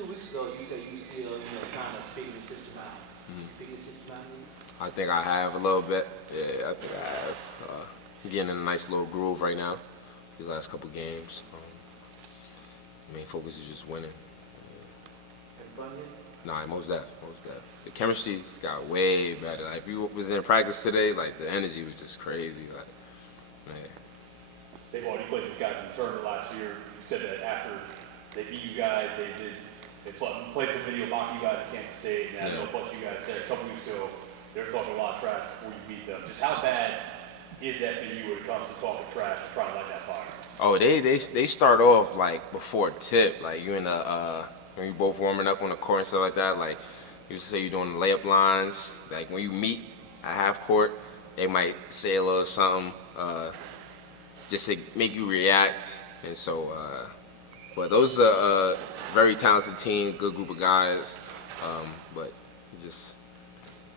2 weeks ago, you said you still, kind of figure the system out. Figure the system out. I think I have a little bit. Yeah, I think I have. Getting in a nice little groove right now. These last couple games. Main focus is just winning. Having fun yet? Nah, most that. The chemistry's got way better. Like, if you was in practice today, like, the energy was just crazy. Like, man. They've already played these guys in the tournament last year. You said that after they beat you guys, they played some video mocking you guys at Kansas State, and I know a bunch of you guys said a couple weeks ago they were talking a lot of trash before you beat them. Just how bad is that for you when it comes to talking trash and trying to light that fire? Oh, they start off like before tip, like you in the when you both warming up on the court and stuff like that. Like you say you're doing the layup lines. Like when you meet at half court, they might say a little something just to make you react. And so, but those are very talented team, good group of guys. But just,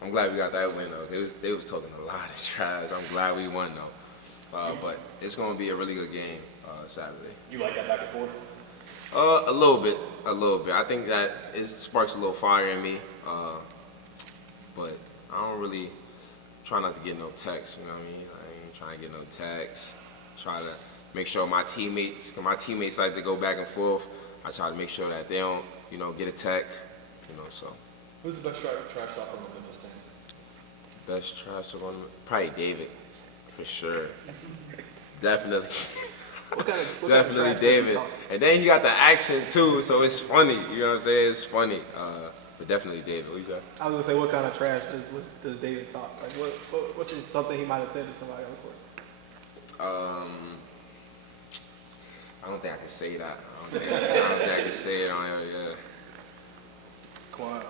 I'm glad we got that win though. They was talking a lot of trash. I'm glad we won though. But it's gonna be a really good game Saturday. You like that back and forth? A little bit. I think that it sparks a little fire in me. But I don't really try not to get no texts. You know what I mean? I ain't trying to get no texts. Try to make sure my teammates, cause my teammates like to go back and forth. I try to make sure that they don't, get a tech. So. Who's the best trash talker on the Memphis team? Best trash talker on probably David, for sure. Definitely. Definitely David. And then he got the action too, so it's funny. You know what I'm saying? It's funny. But definitely David. What you got? I was gonna say, what kind of trash does David talk? Like, what's something he might have said to somebody on the court? I don't think I can say that. I don't think I can say it on here. Yeah. Quan,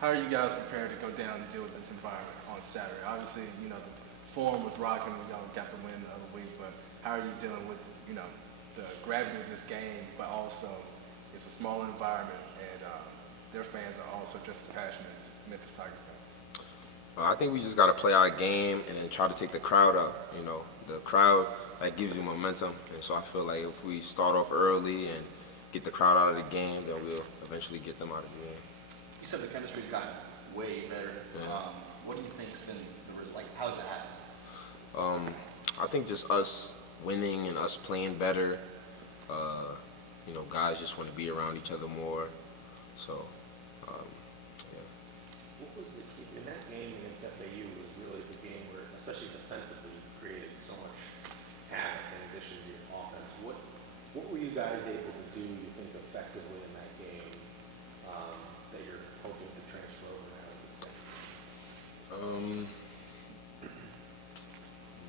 how are you guys prepared to go down and deal with this environment on Saturday? Obviously, the form was rocking when y'all got the win the other week, but how are you dealing with, the gravity of this game, but also it's a smaller environment and their fans are also just as passionate as Memphis Tiger fans? I think we just got to play our game and then try to take the crowd out. The crowd gives you momentum, and so I feel like if we start off early and get the crowd out of the game, then we'll eventually get them out of the game. You said the chemistry's gotten way better. Yeah. What do you think's been the result? Like, how's that happened? I think just us winning and us playing better. Guys just want to be around each other more. So, yeah. What was the key in that game against FAU? Was really the game where, especially defensively, you created so much havoc in addition to your offense. What were you guys able to do, you think, effectively in that game that you're hoping to transfer over now to the second?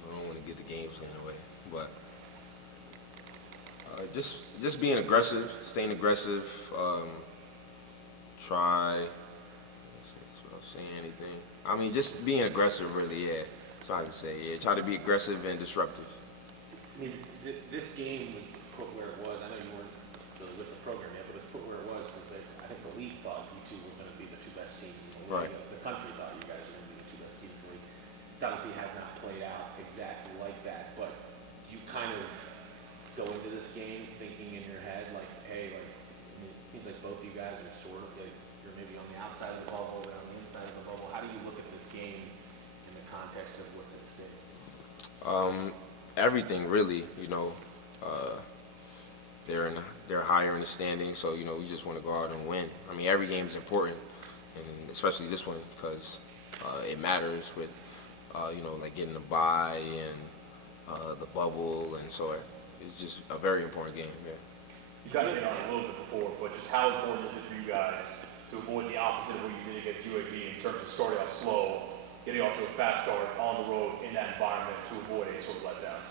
I don't want to give the game plan away, but just being aggressive, staying aggressive. Try. Without saying anything. I mean, just being aggressive, really. Yeah. That's what I can say. Yeah. Try to be aggressive and disruptive. I mean, this game was put where it was. I know you weren't really with the program yet, but it's put where it was because I think the league thought you two were going to be the two best teams in the league. Right. The country thought you guys were going to be the two best teams in the league. It obviously has not played out exactly like that, but do you kind of go into this game thinking in your head like, hey, like, it seems like both you guys are sort of like you're maybe on the outside of the bubble, they're on the inside of the bubble. How do you look at this game in the context of what's at stake? Everything really, they're higher in the standing, so we just want to go out and win. I mean, every game is important, and especially this one because it matters with like getting the bye and the bubble, and so it's just a very important game. Yeah. You kind of hit on it a little bit before, but just how important is it for you guys to avoid the opposite of what you did against UAB in terms of starting off slow, getting off to a fast start on the road in that environment to avoid any sort of letdown?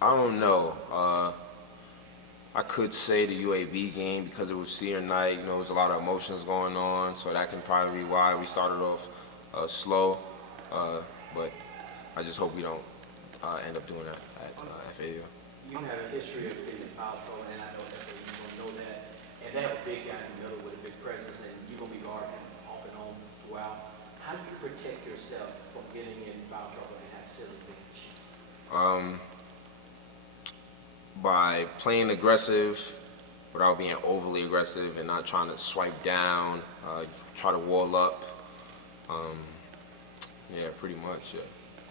I don't know. I could say the UAB game because it was senior night. There was a lot of emotions going on, so that can probably be why we started off slow. But I just hope we don't end up doing that at FAU. You have a history of being powerful, and I know that you're going to know that. And they have a big guy in the middle with a big presence, and you're going to be guarding off and on throughout. How do you protect yourself from getting in foul trouble and have to sit on the bench? By playing aggressive without being overly aggressive and not trying to swipe down, try to wall up. Yeah, pretty much, yeah.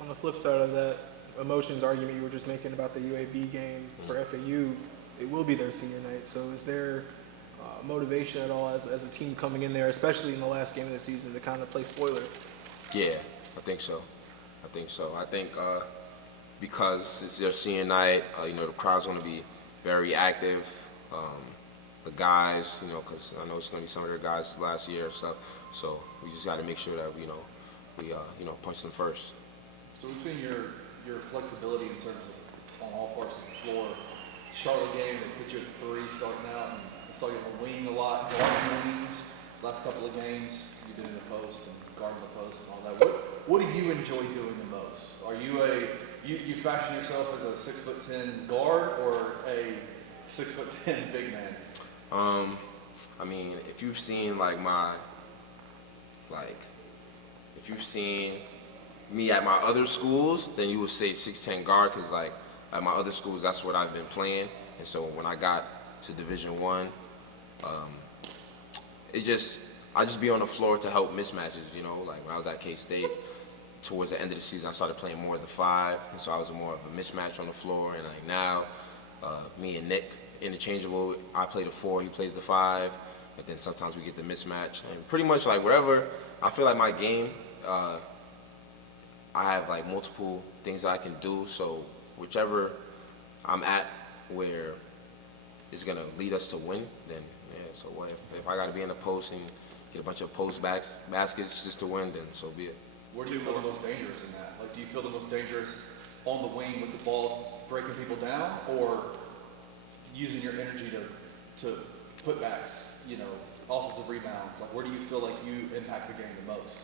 On the flip side of that emotions argument you were just making about the UAB game for FAU, it will be their senior night. So is there motivation at all as a team coming in there, especially in the last game of the season, to kind of play spoiler? Yeah, I think so. I think because it's their senior night, you know, the crowd's going to be very active. The guys, you know, because I know it's going to be some of their guys last year or stuff. So we just got to make sure that, you know, we, you know, punch them first. So between your flexibility in terms of on all parts of the floor, Charlotte game, they put you at 3 starting out, and I saw you on the wing a lot, guarding wings. Last couple of games, you've been in the post and guarding the post and all that. What do you enjoy doing the most? Are you you fashion yourself as a 6'10" guard or a 6'10" big man? I mean, if you've seen if you've seen me at my other schools, then you would say 6'10" guard, because like at my other schools, that's what I've been playing. And so when I got to Division I, I just be on the floor to help mismatches, you know. Like when I was at K-State, towards the end of the season, I started playing more of the 5, and so I was more of a mismatch on the floor. And like now, me and Nick, interchangeable. I play the 4, he plays the 5, and then sometimes we get the mismatch. And pretty much like whatever, I feel like my game, I have like multiple things that I can do. So whichever I'm at where it's gonna lead us to win, then yeah. So what if I got to be in the post and get a bunch of post baskets just to win, then so be it. Where do you feel the most dangerous in that? Like, do you feel the most dangerous on the wing with the ball breaking people down, or using your energy to putbacks, you know, offensive rebounds? Like, where do you feel like you impact the game the most?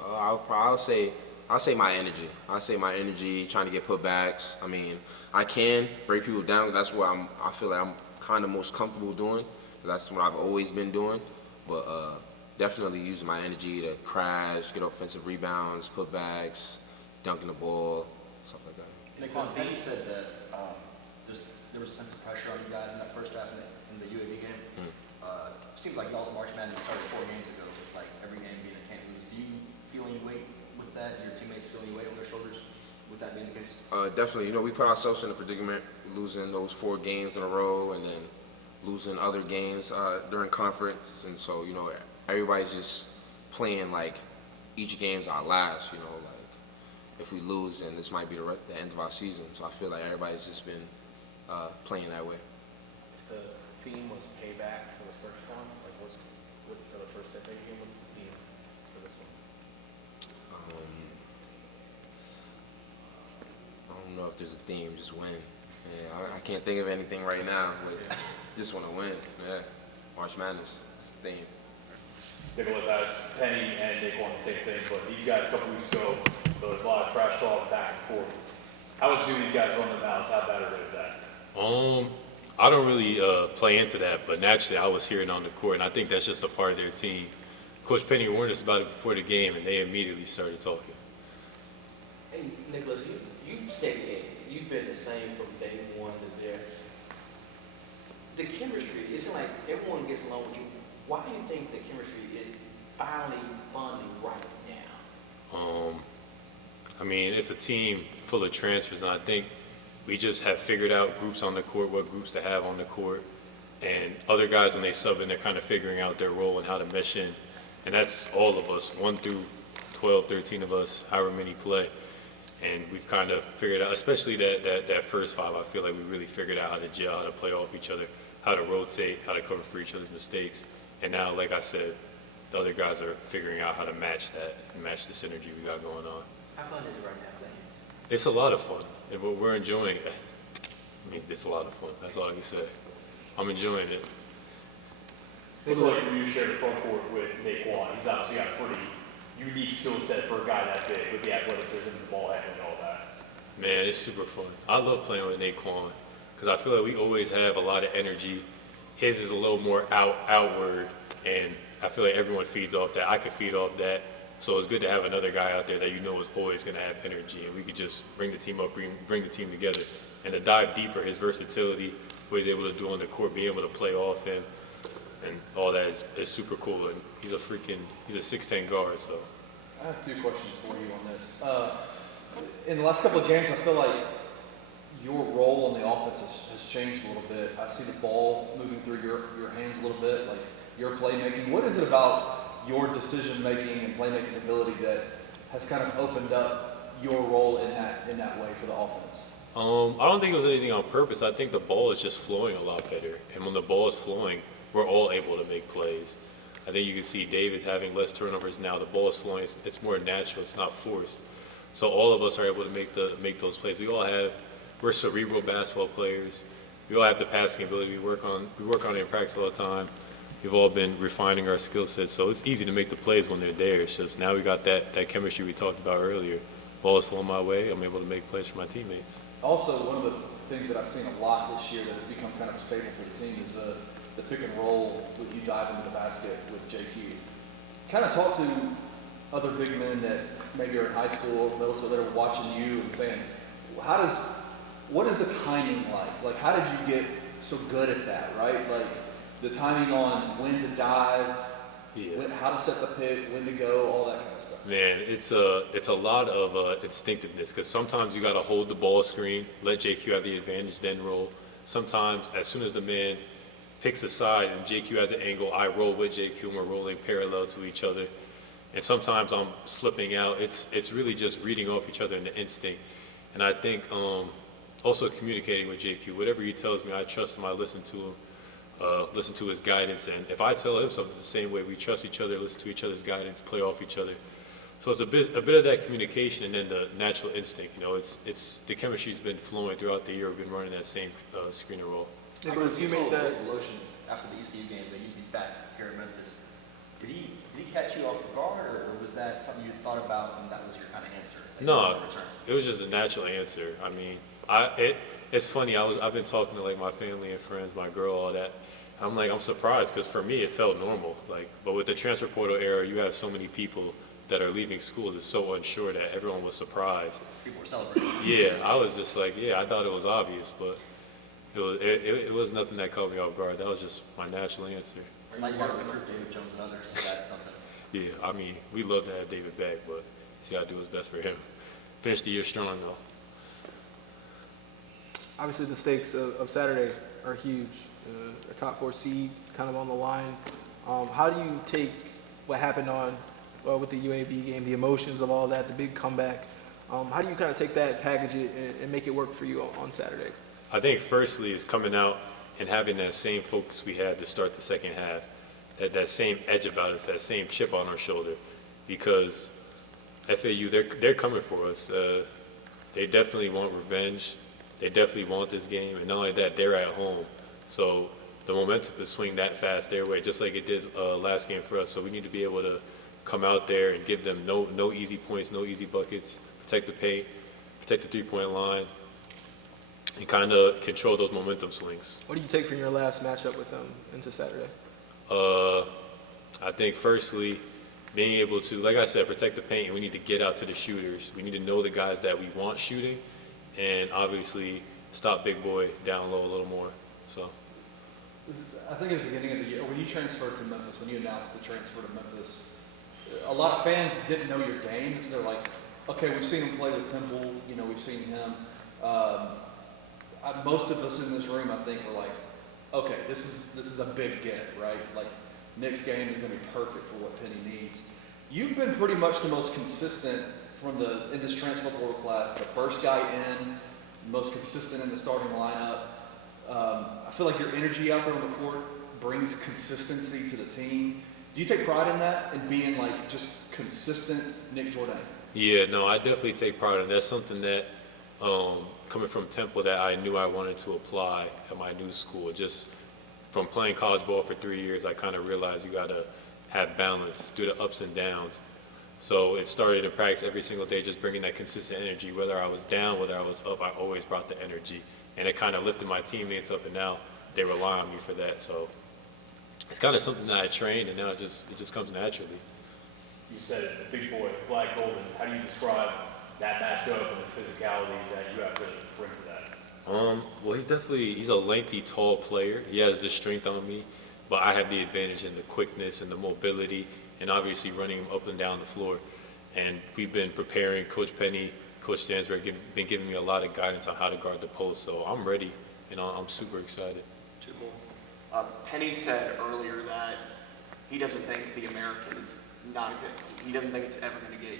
I'll say my energy. I'll say my energy, trying to get putbacks. I mean, I can break people down. That's what I feel like I'm kind of most comfortable doing. That's what I've always been doing. But definitely using my energy to crash, get offensive rebounds, putbacks, dunking the ball, stuff like that. Nae'Qwan, Penny said that there was a sense of pressure on you guys in that first half in the UAB game. Seems like y'all's March Madness started 4 games ago, with like every game being a can't lose. Do you feel any weight with that? Your teammates feel any weight on their shoulders with that being the case? Definitely. You know, we put ourselves in a predicament, losing those 4 games in a row, and then losing other games during conference. And so, you know, everybody's just playing like each game's our last. You know, like if we lose, then this might be the end of our season. So I feel like everybody's just been playing that way. If the theme was payback for the first one, like what for the first FA game, what's the theme for this one? I don't know if there's a theme, just win. Yeah, I can't think of anything right now, but just want to win. Yeah, March Madness, that's the theme. Nicholas asked Penny and Nae'Qwan the same thing, but these guys a couple weeks ago, there was a lot of trash talk back and forth. How much do these guys run the mouths? How bad are they with that? I don't really play into that, but naturally I was hearing on the court, and I think that's just a part of their team. Coach Penny warned us about it before the game, and they immediately started talking. Hey, Nicholas, you've stayed in. You've been the same from day one to there. The chemistry, isn't like everyone gets along with you. Why do you think the chemistry is finally bonding right now? I mean, it's a team full of transfers, and I think we just have figured out groups on the court, what groups to have on the court. And other guys, when they sub in, they're kind of figuring out their role and how to mesh in. And that's all of us, 1 through 12, 13 of us, however many play. And we've kind of figured out, especially that first 5, I feel like we really figured out how to gel, how to play off each other, how to rotate, how to cover for each other's mistakes. And now, like I said, the other guys are figuring out how to match that and match the synergy we got going on. How fun is it right now playing? It's a lot of fun, and we're enjoying it. I mean, it's a lot of fun. That's all I can say. I'm enjoying it. It's like for you to share the front court with Nae'Qwan. He's obviously got a pretty unique skill set for a guy that big, with the athleticism, the ball handling, and all that. Man, it's super fun. I love playing with Nae'Qwan because I feel like we always have a lot of energy. His is a little more outward, and I feel like everyone feeds off that. I could feed off that. So it's good to have another guy out there that you know is always going to have energy, and we could just bring the team up, bring the team together. And to dive deeper, his versatility, what he's able to do on the court, being able to play off and all that is super cool. And he's a 6'10" guard, so. I have two questions for you on this. In the last couple of games, I feel like your role on the offense has changed a little bit. I see the ball moving through your hands a little bit, like your playmaking. What is it about your decision-making and playmaking ability that has kind of opened up your role in that way for the offense? I don't think it was anything on purpose. I think the ball is just flowing a lot better. And when the ball is flowing, we're all able to make plays. I think you can see David's having less turnovers now. The ball is flowing. It's more natural. It's not forced. So all of us are able to make those plays. We're cerebral basketball players. We all have the passing ability. We work on it in practice all the time. We've all been refining our skill set. So it's easy to make the plays when they're there. It's just now we got that chemistry we talked about earlier. Ball is flowing my way. I'm able to make plays for my teammates. Also, one of the things that I've seen a lot this year that has become kind of a staple for the team is the pick and roll that you dive into the basket with JQ. Kind of talk to other big men that maybe are in high school, middle school, that are watching you and saying, what is the timing like? Like, how did you get so good at that, right? Like, the timing on when to dive, how to set the pick, when to go, all that kind of stuff. Man, it's a lot of instinctiveness, because sometimes you got to hold the ball screen, let JQ have the advantage, then roll. Sometimes, as soon as the man picks a side and JQ has an angle, I roll with JQ and we're rolling parallel to each other. And sometimes I'm slipping out. It's really just reading off each other in the instinct. And I think also communicating with JQ. Whatever he tells me, I trust him. I listen to him, listen to his guidance. And if I tell him something, it's the same way. We trust each other, listen to each other's guidance, play off each other. So it's a bit of that communication, and then the natural instinct. You know, it's the chemistry's been flowing throughout the year. We've been running that same screen and roll. Nicholas, you made that. Lotion after the ECU game that you'd be back here in Memphis. Did he catch you off guard, or was that something you thought about and that was your kind of answer? No, it was just a natural answer. I mean, it's funny. I've been talking to like my family and friends, my girl, all that. I'm surprised, because for me it felt normal. Like, but with the transfer portal era, you have so many people that are leaving schools. It's so unsure that everyone was surprised. People were celebrating. Yeah, I was just like, I thought it was obvious, but it was nothing that caught me off guard. That was just my natural answer. So now you got to recruit David Jones and others. Is that something? Yeah, I mean, we love to have David back, but he's got to do what's best for him. Finish the year strong, though. Obviously, the stakes of Saturday are huge. A top 4 seed kind of on the line. How do you take what happened with the UAB game, the emotions of all that, the big comeback? How do you kind of take that, package it, and make it work for you on Saturday? I think firstly is coming out and having that same focus we had to start the second half, that same edge about us, that same chip on our shoulder, because FAU, they're coming for us. They definitely want revenge. They definitely want this game, and not only that, they're at home. So the momentum could swing that fast their way, just like it did last game for us. So we need to be able to come out there and give them no easy points, no easy buckets, protect the paint, protect the three-point line, and kind of control those momentum swings. What do you take from your last matchup with them into Saturday? I think firstly, being able to, like I said, protect the paint, and we need to get out to the shooters. We need to know the guys that we want shooting, and obviously stop Big Boy down low a little more. So. I think at the beginning of the year, when you transferred to Memphis, when you announced the transfer to Memphis, a lot of fans didn't know your game, so they're like, okay, we've seen him play with Temple, we've seen him. Most of us in this room, I think, were like, okay, this is a big get, right? Like, Nick's game is going to be perfect for what Penny needs. You've been pretty much the most consistent in this transfer portal class, the first guy in, most consistent in the starting lineup. I feel like your energy out there on the court brings consistency to the team. Do you take pride in that, in being like just consistent Nick Jourdain? Yeah, no, I definitely take pride in that. That's something that, coming from Temple, that I knew I wanted to apply at my new school. Just from playing college ball for 3 years, I kind of realized you got to have balance through the ups and downs. So it started in practice every single day, just bringing that consistent energy. Whether I was down, whether I was up, I always brought the energy. And it kind of lifted my teammates up, and now they rely on me for that. So it's kind of something that I trained, and now it just comes naturally. You said it, the big boy, Flag Golden. How do you describe that matchup and the physicality that you have to bring to that? Well, he's a lengthy, tall player. He has the strength on me, but I have the advantage in the quickness and the mobility, and obviously running him up and down the floor. And we've been preparing. Coach Penny, Coach Stansberg been giving me a lot of guidance on how to guard the post. So I'm ready, and I'm super excited. Two more. Penny said earlier that he doesn't think the American is he doesn't think it's ever going to get,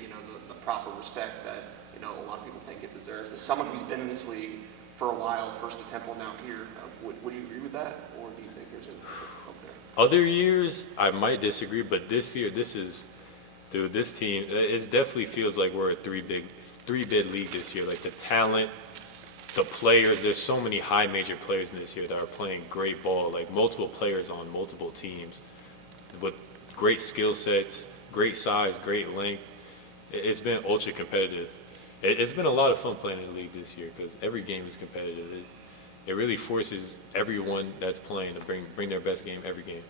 the proper respect that, a lot of people think it deserves. As someone who's been in this league for a while, first at Temple, now here, would you agree with that? Or do you think there's a hope there? Other years, I might disagree, but this year, this team, it definitely feels like we're a three-bid league this year. Like the talent, the players, there's so many high major players in this year that are playing great ball, like multiple players on multiple teams with great skill sets, great size, great length. It's been ultra competitive. It's been a lot of fun playing in the league this year because every game is competitive. It really forces everyone that's playing to bring their best game every game.